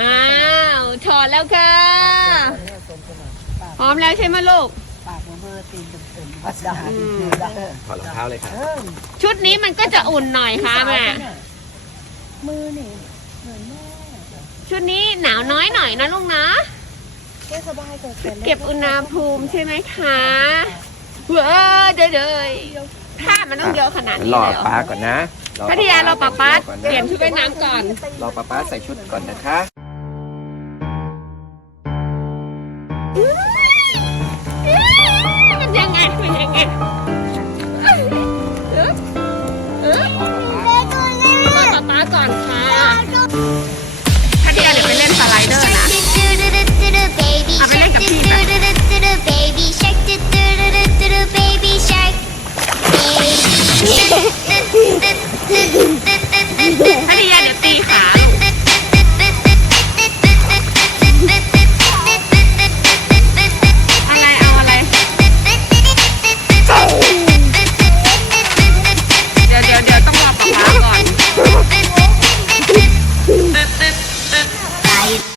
อ้าวถอดแล้วค่ะ พร้อมแล้วใช่ไหมลูก ปากเบอร์ตีนเต็มๆภาษาอืมถอดรองเท้าเลยครับเออชุดนี้มันก็จะอุ่นหน่อยค่ะแม่มือนี่เหมือนแม่ชุดนี้หนาวน้อยหน่อยนะลูกนะแค่สบายกว่าแขนเก็บอุณหภูมิใช่ไหมคะเว้อเด้อเด้อผ้ามันต้องเยอะขนาดนี้รอเลยเหรอป้าก่อนนะพัทยาเราป๊าป๊าก่อนเปลี่ยนนะชุดว่ายน้ำก่อน รอป้าป้าใส่ชุดก่อนนะคะ มันยังไงมันยังไงเออเออรอป๊าป๊าก่อนค่ะ ถ้าเดียเดี๋ยวไปเล่นสไลเดอร์นะ Baby shark. Baby shark,